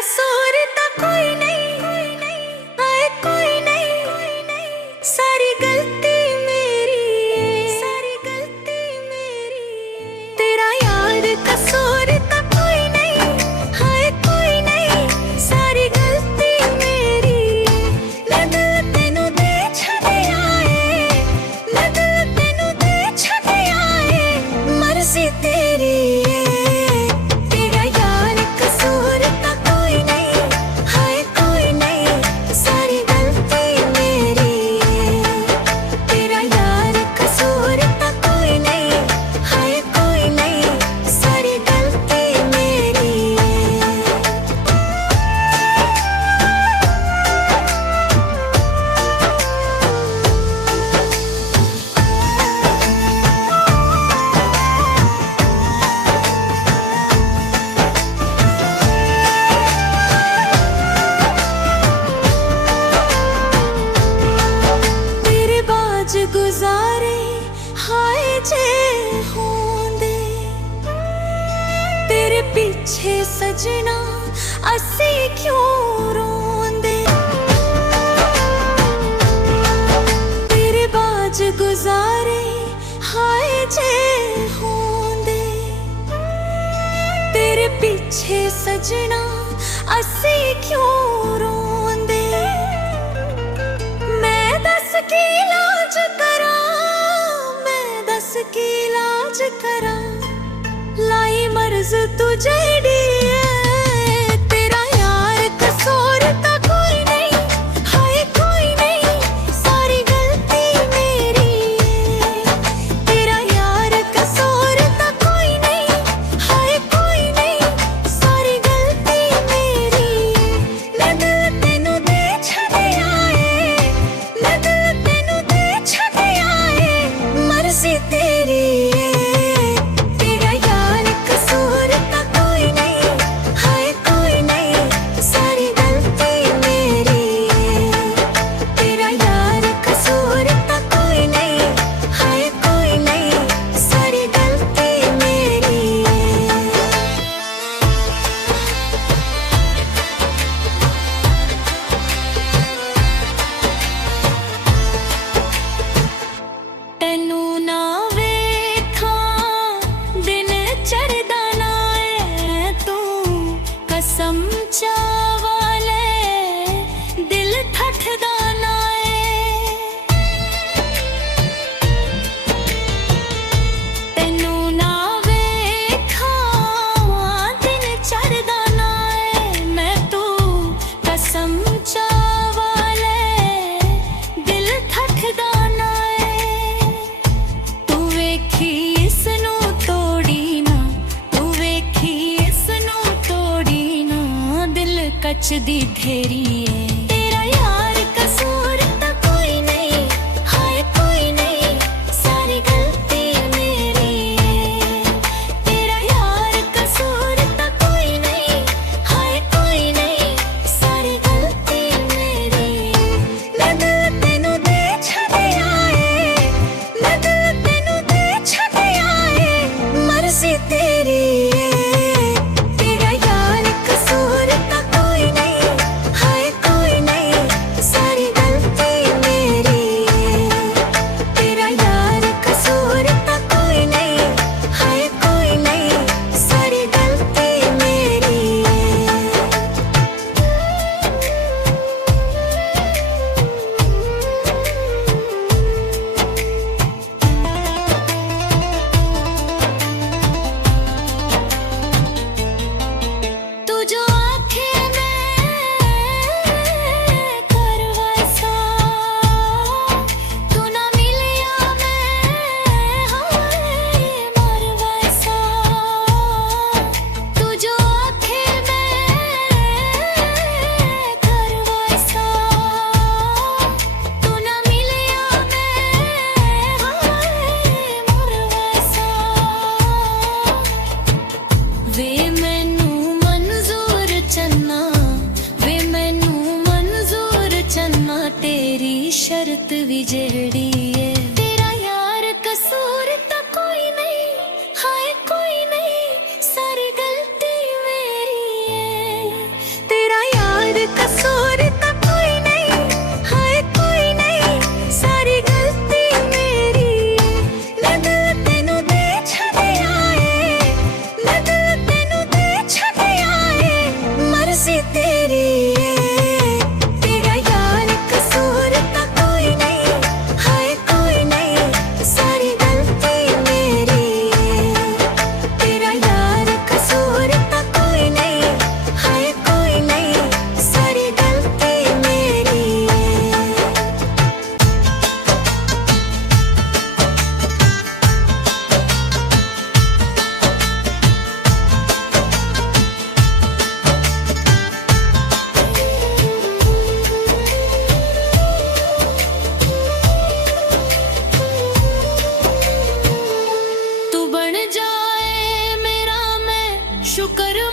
कसूर तो कोई नहीं, आए कोई नहीं, सारी गलती मेरी है, सारी गलती मेरी है। तेरा यार कसूर तो कोई नहीं, आए कोई नहीं, सारी गलती मेरी है। मैं दिल तेनू दे छड्डिया है, मैं दिल तेनू दे छड्डिया है, मर्जी तेरी है। गुजारे हाय जे होंदे तेरे पीछे सजना, असी क्यों रोंदे। तेरे बाज गुजारे हाय जे होंदे तेरे पीछे सजना, असी क्यों रोंदे। मैं दस की इलाज करा, मैं दस की इलाज करा, लाई मर्ज तुझे डी है। तेरा यार कसूर तो कोई नहीं, हाय कोई नहीं, सारी गलती मेरी है। तेरा यार कसूर तो कोई नहीं, हाय कोई नहीं, सारी गलती मेरी है। मैं दिल तेनू दे छड्डिया है, मैं दिल तेनू दे छड्डिया है, मर्जी तेरी है। तेरा यार कसूर तो कोई नहीं, हाय कोई नहीं, सारी गलती मेरी है। तेरा यार कसूर तो कोई नहीं, हाय कोई नहीं, सारी गलती मेरी है। तैनू ना वेखां दिन चढ़दा ना ऐ, तू कसम चावाले दिल ठठदा ना ऐ। तैनू ना वेखां दिन चढ़दा ना ऐ, मैं तू कसम चावाले दिल ठठदा ना ऐ। तू वेखी इसनू तोड़ी ना, तू वेखी इसनू तोड़ी ना, दिल कचदी ढेरी है। तेरा यार कसूर तो कोई नहीं, हाय कोई नहीं, सारी गलती मेरी है। तेरा यार कसूर तो कोई नहीं, हाय कोई नहीं, सारी गलती मेरी है। मैं दिल तेनू दे छड्डिया है, मैं दिल तेनू दे छड्डिया है, मर्जी तेरी है। तेरा यार कसूर तो कोई नहीं, हाय कोई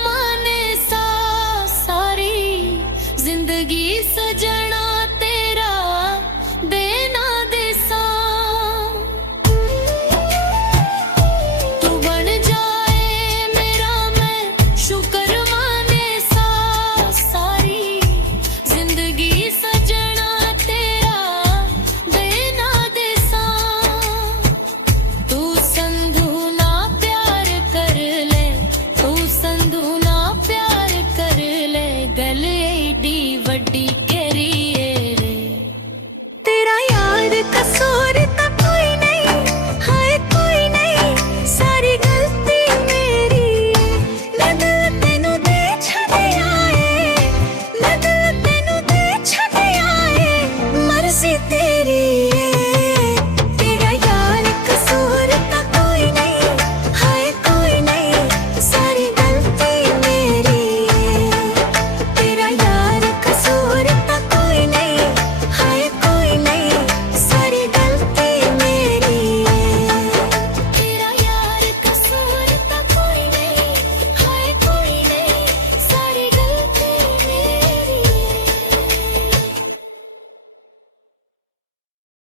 माने